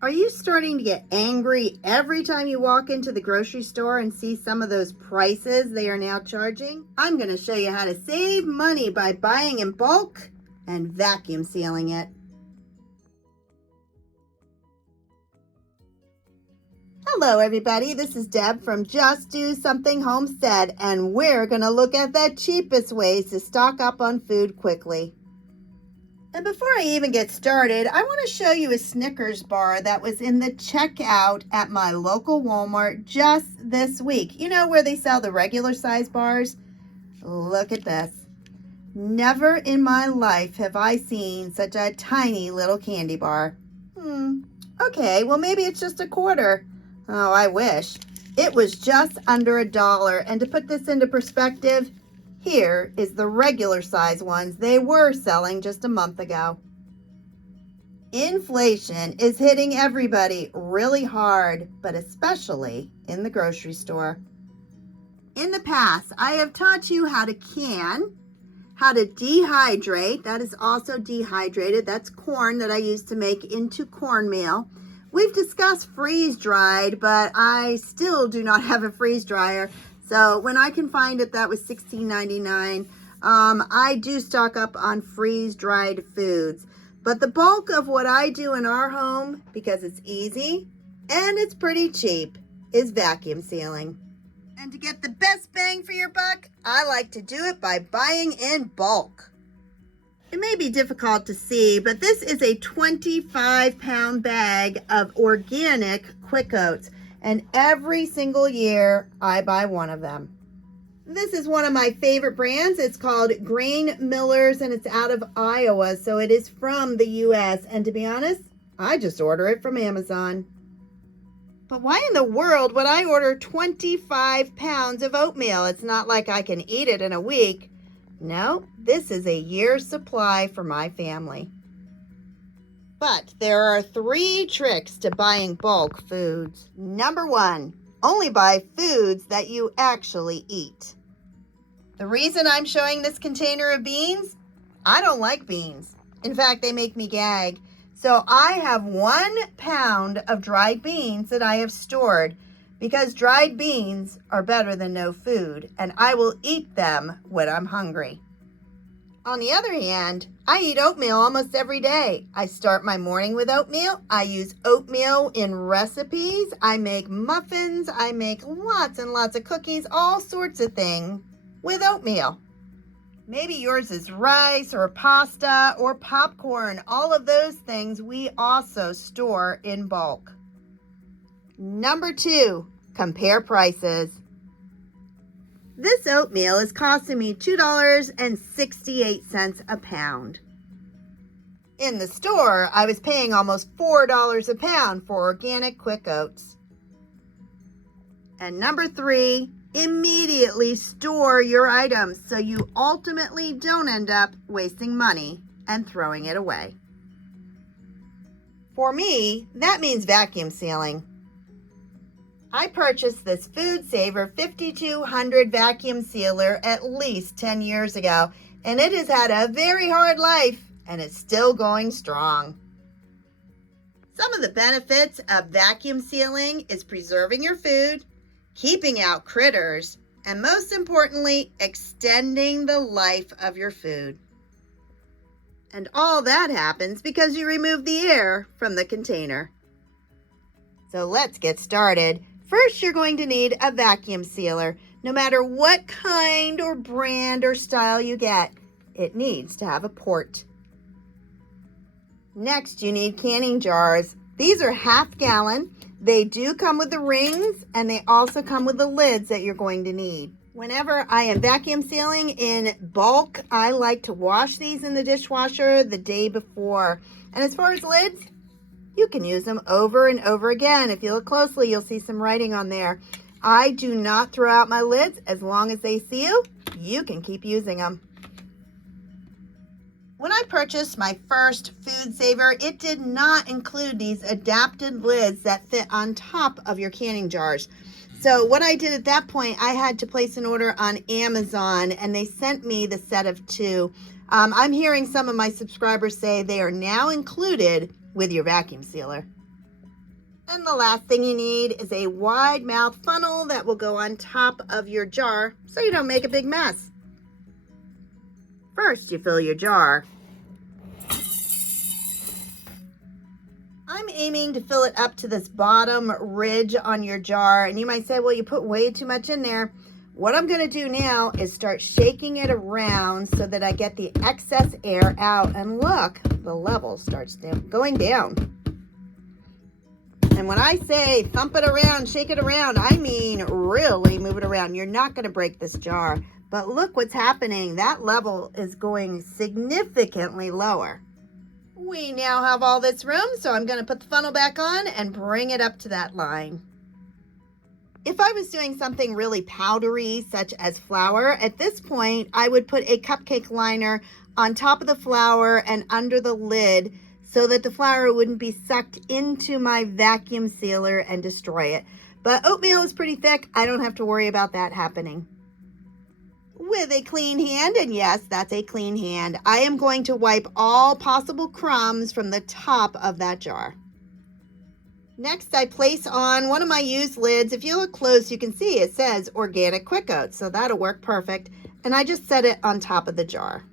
Are you starting to get angry every time you walk into the grocery store and see some of those prices they are now charging? I'm going to show you how to save money by buying in bulk and vacuum sealing it. Hello everybody, this is Deb from Just Do Something Homestead, and we're going to look at the cheapest ways to stock up on food quickly. And before I even get started, I want to show you a Snickers bar that was in the checkout at my local Walmart just this week. You know where they sell the regular size bars? Look at this. Never in my life have I seen such a tiny little candy bar. Okay, well maybe it's just a quarter. Oh, I wish. It was just under $1. And to put this into perspective, here is the regular size ones they were selling just a month ago. Inflation is hitting everybody really hard, but especially in the grocery store. In the past, I have taught you how to can, how to dehydrate. That is also dehydrated. That's corn that I use to make into cornmeal. We've discussed freeze-dried, but I still do not have a freeze dryer. So when I can find it, that was $16.99. I do stock up on freeze-dried foods. But the bulk of what I do in our home, because it's easy and it's pretty cheap, is vacuum sealing. And to get the best bang for your buck, I like to do it by buying in bulk. It may be difficult to see, but this is a 25-pound bag of organic Quick Oats. And every single year, I buy one of them. This is one of my favorite brands. It's called Grain Millers, and it's out of Iowa, so it is from the U.S. And to be honest, I just order it from Amazon. But why in the world would I order 25 pounds of oatmeal? It's not like I can eat it in a week. No, this is a year's supply for my family. But there are 3 tricks to buying bulk foods. Number 1, only buy foods that you actually eat. The reason I'm showing this container of beans, I don't like beans. In fact, they make me gag. So I have 1 pound of dried beans that I have stored because dried beans are better than no food, and I will eat them when I'm hungry. On the other hand, I eat oatmeal almost every day. I start my morning with oatmeal. I use oatmeal in recipes. I make muffins. I make lots and lots of cookies, all sorts of things with oatmeal. Maybe yours is rice or pasta or popcorn. All of those things we also store in bulk. Number 2, compare prices. This oatmeal is costing me $2.68 a pound. In the store, I was paying almost $4 a pound for organic Quick Oats. And number 3, immediately store your items so you ultimately don't end up wasting money and throwing it away. For me, that means vacuum sealing. I purchased this Food Saver 5200 vacuum sealer at least 10 years ago, and it has had a very hard life and is still going strong. Some of the benefits of vacuum sealing is preserving your food, keeping out critters, and most importantly, extending the life of your food. And all that happens because you remove the air from the container. So let's get started. First, you're going to need a vacuum sealer. No matter what kind or brand or style you get, it needs to have a port. Next, you need canning jars. These are half-gallon. They do come with the rings, and they also come with the lids that you're going to need. Whenever I am vacuum sealing in bulk, I like to wash these in the dishwasher the day before. And as far as lids, you can use them over and over again. If you look closely, you'll see some writing on there. I do not throw out my lids. As long as they seal, you can keep using them. When I purchased my first Food Saver, it did not include these adapted lids that fit on top of your canning jars. So what I did at that point, I had to place an order on Amazon, and they sent me the set of 2. I'm hearing some of my subscribers say they are now included with your vacuum sealer. And the last thing you need is a wide mouth funnel that will go on top of your jar so you don't make a big mess. First, you fill your jar. I'm aiming to fill it up to this bottom ridge on your jar, and you might say, well, you put way too much in there. What I'm going to do now is start shaking it around so that I get the excess air out, and look, the level starts going down. And when I say thump it around, shake it around, I mean really move it around. You're not going to break this jar, but look what's happening. That level is going significantly lower. We now have all this room, so I'm going to put the funnel back on and bring it up to that line. If I was doing something really powdery, such as flour, at this point, I would put a cupcake liner on top of the flour and under the lid so that the flour wouldn't be sucked into my vacuum sealer and destroy it. But oatmeal is pretty thick. I don't have to worry about that happening. With a clean hand, and yes, that's a clean hand, I am going to wipe all possible crumbs from the top of that jar. Next, I place on one of my used lids. If you look close, you can see it says organic quick oats, so that'll work perfect. And I just set it on top of the jar.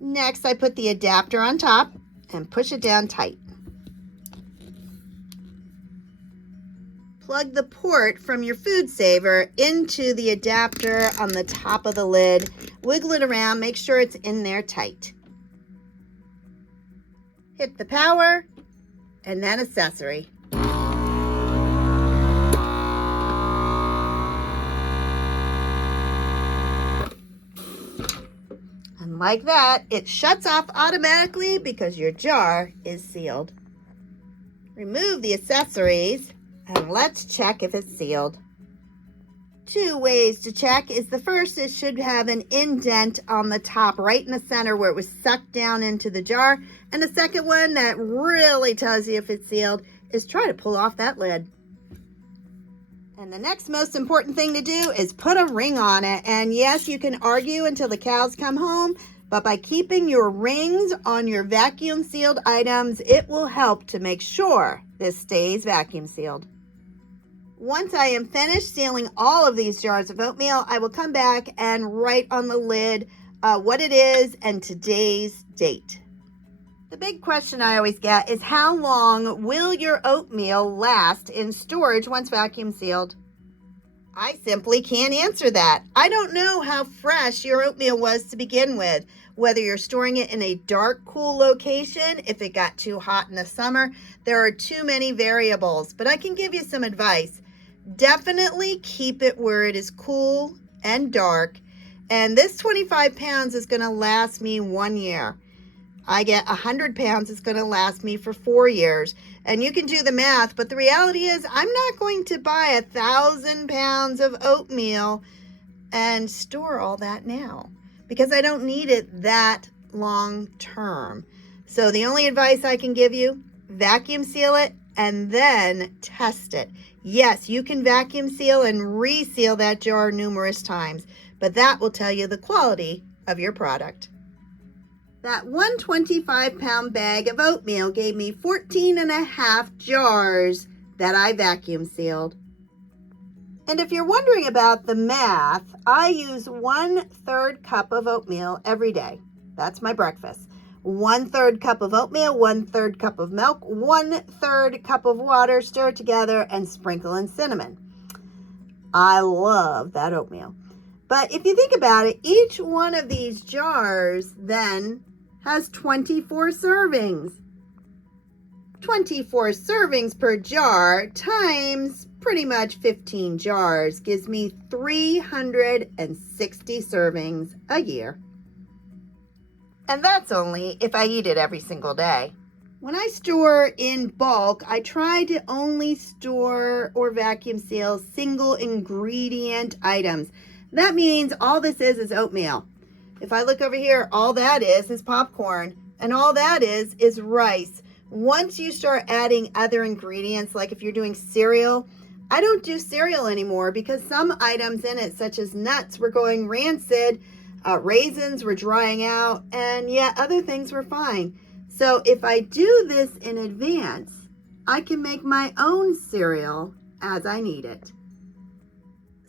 Next, I put the adapter on top and push it down tight. Plug the port from your food saver into the adapter on the top of the lid. Wiggle it around, make sure it's in there tight. Hit the power and then accessory. And like that, it shuts off automatically because your jar is sealed. Remove the accessories and let's check if it's sealed. Two ways to check is the first, it should have an indent on the top right in the center where it was sucked down into the jar. And the second one that really tells you if it's sealed is try to pull off that lid. And the next most important thing to do is put a ring on it. And yes, you can argue until the cows come home, but by keeping your rings on your vacuum sealed items, it will help to make sure this stays vacuum sealed. Once I am finished sealing all of these jars of oatmeal, I will come back and write on the lid what it is and today's date. The big question I always get is how long will your oatmeal last in storage once vacuum sealed? I simply can't answer that. I don't know how fresh your oatmeal was to begin with, whether you're storing it in a dark, cool location, if it got too hot in the summer. There are too many variables, but I can give you some advice. Definitely keep it where it is cool and dark. And this 25 pounds is going to last me 1 year. I get 100 pounds, it's going to last me for 4 years. And you can do the math, but the reality is I'm not going to buy 1,000 pounds of oatmeal and store all that now because I don't need it that long term. So the only advice I can give you, vacuum seal it and then test it. Yes, you can vacuum seal and reseal that jar numerous times, but that will tell you the quality of your product. That 125-pound bag of oatmeal gave me 14 and a half jars that I vacuum sealed. And if you're wondering about the math, I use 1/3 cup of oatmeal every day. That's my breakfast. 1/3 cup of oatmeal, 1/3 cup of milk, 1/3 cup of water, stir it together and sprinkle in cinnamon. I love that oatmeal. But if you think about it, each one of these jars then has 24 servings. 24 servings per jar times pretty much 15 jars gives me 360 servings a year. And that's only if I eat it every single day. When I store in bulk, I try to only store or vacuum seal single ingredient items. That means all this is oatmeal. If I look over here, all that is popcorn, and all that is rice. Once you start adding other ingredients, like if you're doing cereal, I don't do cereal anymore because some items in it, such as nuts, were going rancid, raisins were drying out, and yet other things were fine. So if I do this in advance, I can make my own cereal as I need it.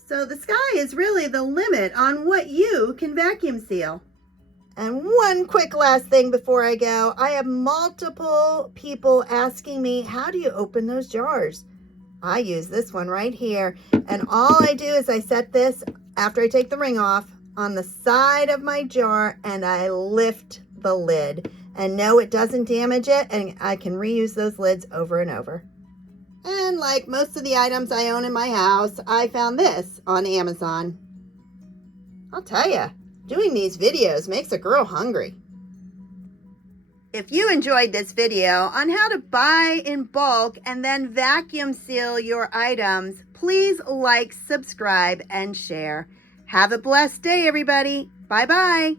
So the sky is really the limit on what you can vacuum seal. And one quick last thing before I go. I have multiple people asking me, how do you open those jars? I use this one right here. And all I do is I set this, after I take the ring off, on the side of my jar, and I lift the lid. And no, it doesn't damage it, and I can reuse those lids over and over. And like most of the items I own in my house, I found this on Amazon. I'll tell you, doing these videos makes a girl hungry. If you enjoyed this video on how to buy in bulk and then vacuum seal your items, please like, subscribe, and share. Have a blessed day, everybody. Bye-bye.